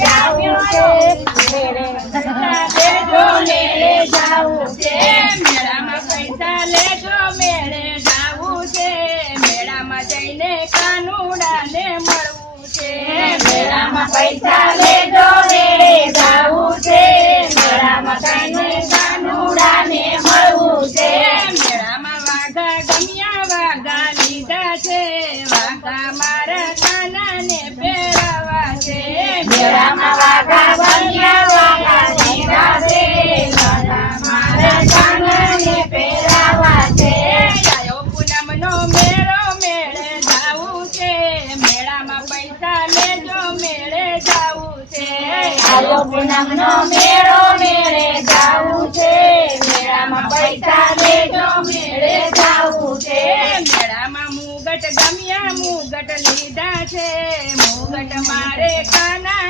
જાવું છે મેળે લેજો મેળે જાવું છે મેળામાં પૈસા લેજો મેળે જાવું છે મેળામાં જઈને કાનુડાને મળવું છે મેળામાં પૈસા લેજો મેળે જાવું છે મેળામાં જઈને કાનુડાને મળવું છે મેળામાં વાઘા ગમ્યા વાઘા લીધા છે વાઘા મારા કાનાને પહેરાવા છે મેળામાં વાઘા ગમ્યા વાઘા લીધા છે વાઘા મારા કાનાને પહેરાવા છે આયો પૂનમનો મેળો મેળે જાવું છે મેળામાં પૈસા લેજો મેળે જાવું છે આયો પૂનમનો મેળો મેળે જાવું છે મેળામાં પૈસા લેજો મેળે જાવું છે મેળામાં મુગટ ગમ્યા મુગટ લીધા છે મુગટ મારે કાના